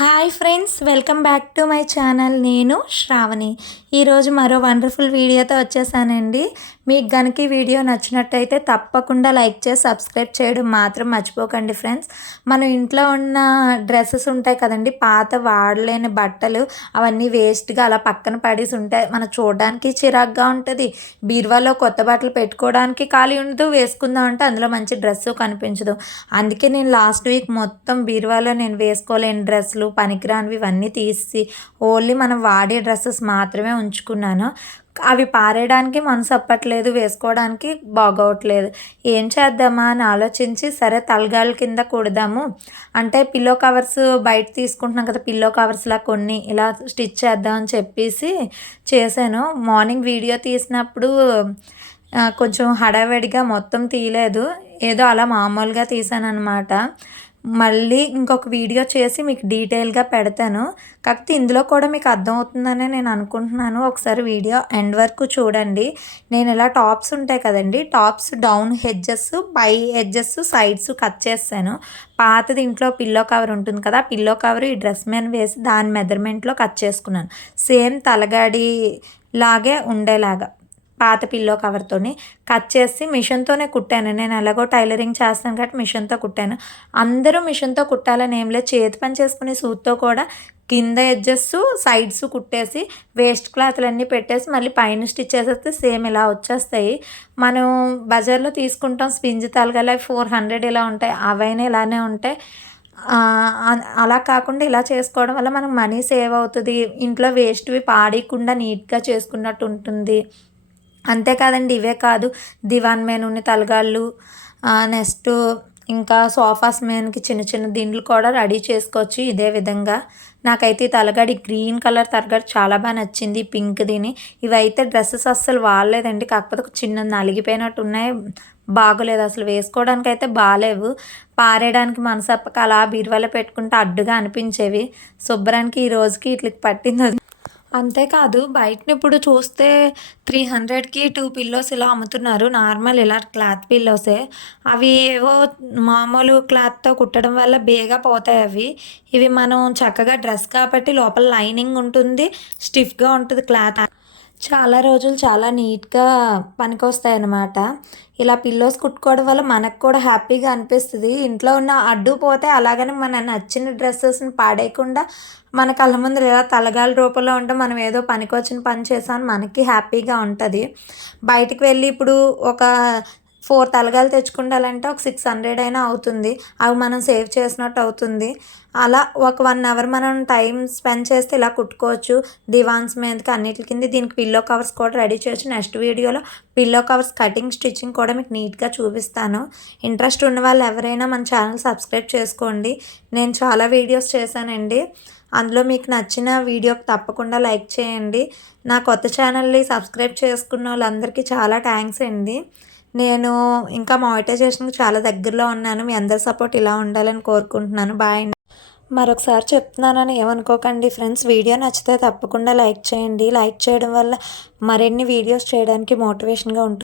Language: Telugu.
Hi friends welcome back to my channel నేను శ్రావణి. ఈరోజు మరో వండర్ఫుల్ వీడియోతో వచ్చేసానండి. మీకు కనుక ఈ వీడియో నచ్చినట్టయితే తప్పకుండా లైక్ చేసి సబ్స్క్రైబ్ చేయడం మాత్రం మర్చిపోకండి ఫ్రెండ్స్ మనం ఇంట్లో ఉన్న డ్రెస్సెస్ ఉంటాయి కదండి పాత వాడలేని బట్టలు అవన్నీ వేస్ట్గా అలా పక్కన పడేసి ఉంటాయి. మనం చూడడానికి చిరాగ్గా ఉంటుంది. బీరువాలో కొత్త బట్టలు పెట్టుకోవడానికి ఖాళీ ఉండదు వేసుకుందాం అంటే అందులో మంచి డ్రెస్ కనిపించదు. అందుకే నేను లాస్ట్ వీక్ మొత్తం బీరువాలో నేను వేసుకోలేని డ్రెస్సులు డ్రెస్సులు పనికిరానివి ఇవన్నీ తీసి ఓన్లీ మనం వాడే డ్రెస్సెస్ మాత్రమే ఉంచుకున్నాను. అవి పారేయడానికి మనసు అప్పట్లేదు వేసుకోవడానికి బాగోవట్లేదు ఏం చేద్దామా అని ఆలోచించి సరే తలగాల కింద కుడదాము. అంటే పిల్లో కవర్స్ బయట తీసుకుంటున్నాం కదా పిల్లో కవర్స్లా కొన్ని ఇలా స్టిచ్ చేద్దామని చెప్పేసి చేశాను. మార్నింగ్ వీడియో తీసినప్పుడు కొంచెం హడావిడిగా మొత్తం తీయలేదు. ఏదో అలా మామూలుగా తీసాను అనమాట మళ్ళీ ఇంకొక వీడియో చేసి మీకు డీటెయిల్గా పెడతాను. కాకపోతే ఇందులో కూడా మీకు అర్థమవుతుందని నేను అనుకుంటున్నాను. ఒకసారి వీడియో ఎండ్ వరకు చూడండి. నేను ఇలా టాప్స్ ఉంటాయి కదండి. టాప్స్ డౌన్ హెడ్జెస్ పై హెడ్జెస్ సైడ్స్ కట్ చేస్తాను. పాతది ఇంట్లో పిల్లో కవర్ ఉంటుంది కదా పిల్లో కవర్ ఈ డ్రెస్ మీద వేసి దాని మెజర్మెంట్లో కట్ చేసుకున్నాను. సేమ్ తలగాడి లాగే ఉండేలాగా. పాత పిల్లో కవర్తోని కట్ చేసి మిషన్తోనే కుట్టాను. నేను ఎలాగో టైలరింగ్ చేస్తాను కాబట్టి మిషన్తో కుట్టాను. అందరూ మిషన్తో కుట్టాలని ఏం లేదు. చేతి పని చేసుకునే సూత్తో కూడా కింద ఎడ్జెస్ సైడ్స్ కుట్టేసి వేస్ట్ క్లాత్లన్నీ పెట్టేసి మళ్ళీ పైన స్టిచ్ చేసేస్తే సేమ్ ఇలా వచ్చేస్తాయి. మనం బజార్లో తీసుకుంటాం స్పింజ్ తలగల ఫోర్ హండ్రెడ్ ఇలా ఉంటాయి. అవైనా ఇలానే ఉంటాయి. అలా కాకుండా ఇలా చేసుకోవడం వల్ల మనకు మనీ సేవ్ అవుతుంది. ఇంట్లో వేస్ట్వి పాడేయకుండా నీట్గా చేసుకున్నట్టు ఉంటుంది. అంతేకాదండి ఇవే కాదు. దివాన్ మేనుని తలగాళ్ళు నెక్స్ట్ ఇంకా సోఫాస్ మేన్కి చిన్న చిన్న దిండ్లు కూడా రెడీ చేసుకోవచ్చు ఇదే విధంగా. నాకైతే ఈ తలగడి గ్రీన్ కలర్ తలగడి చాలా బాగా నచ్చింది పింక్ దీని. ఇవైతే డ్రెస్సెస్ అస్సలు వాడలేదండి కాకపోతే చిన్న నలిగిపోయినట్టు ఉన్నాయి. బాగోలేదు అసలు వేసుకోవడానికి అయితే బాగాలేవు పారేయడానికి మనసప్పక అలా బీరువాలో పెట్టుకుంటే అడ్డుగా అనిపించేవి. శుభ్రానికి ఈ రోజుకి ఇట్లకి పట్టింది అంతేకాదు బయటని ఇప్పుడు చూస్తే త్రీ హండ్రెడ్కి టూ పిల్లోస్ ఇలా అమ్ముతున్నారు. నార్మల్ ఇలా క్లాత్ పిల్లోసే అవి ఏవో మామూలు క్లాత్తో కుట్టడం వల్ల బేగా పోతాయి అవి. ఇవి మనం చక్కగా డ్రెస్ కాబట్టి లోపల లైనింగ్ ఉంటుంది స్టిఫ్గా ఉంటుంది క్లాత్ చాలా రోజులు చాలా నీట్గా పనికొస్తాయి అన్నమాట ఇలా పిల్లోస్ కుట్టుకోవడం వల్ల మనకు కూడా హ్యాపీగా అనిపిస్తుంది. ఇంట్లో ఉన్న అడ్డు పోతే అలాగని మన నచ్చిన డ్రెస్సెస్ని పాడేయకుండా మన కళ్ళ ముందు ఇలా తలగాల రూపంలో ఉంటే మనం ఏదో పనికొచ్చిన పని చేసామని మనకి హ్యాపీగా ఉంటుంది. బయటికి వెళ్ళి ఇప్పుడు ఒక ఫోర్ తలగాలు తెచ్చుకుండాలంటే ఒక సిక్స్ హండ్రెడ్ అయినా అవుతుంది. అవి మనం సేవ్ చేసినట్టు అవుతుంది. అలా ఒక వన్ అవర్ మనం టైం స్పెండ్ చేస్తే ఇలా కుట్టుకోవచ్చు. దివాన్స్ మీదకి అన్నిటి కింద దీనికి పిల్లో కవర్స్ కూడా రెడీ చేయొచ్చు. నెక్స్ట్ వీడియోలో పిల్లో కవర్స్ కటింగ్ స్టిచ్చింగ్ కూడా మీకు నీట్గా చూపిస్తాను. ఇంట్రెస్ట్ ఉన్న వాళ్ళు ఎవరైనా మన ఛానల్ సబ్స్క్రైబ్ చేసుకోండి. నేను చాలా వీడియోస్ చేశానండి. అందులో మీకు నచ్చిన వీడియోకి తప్పకుండా లైక్ చేయండి. నా కొత్త ఛానల్ని సబ్స్క్రైబ్ చేసుకున్న వాళ్ళందరికీ చాలా థ్యాంక్స్ అండి. నేను ఇంకా మానిటైజేషన్కి చాలా దగ్గరలో ఉన్నాను. మీ అందరి సపోర్ట్ ఇలా ఉండాలని కోరుకుంటున్నాను. బాయ్ మరొకసారి చెప్తున్నానని ఏమనుకోకండి ఫ్రెండ్స్. వీడియో నచ్చితే తప్పకుండా లైక్ చేయండి. లైక్ చేయడం వల్ల మరిన్ని వీడియోస్ చేయడానికి మోటివేషన్గా ఉంటుంది.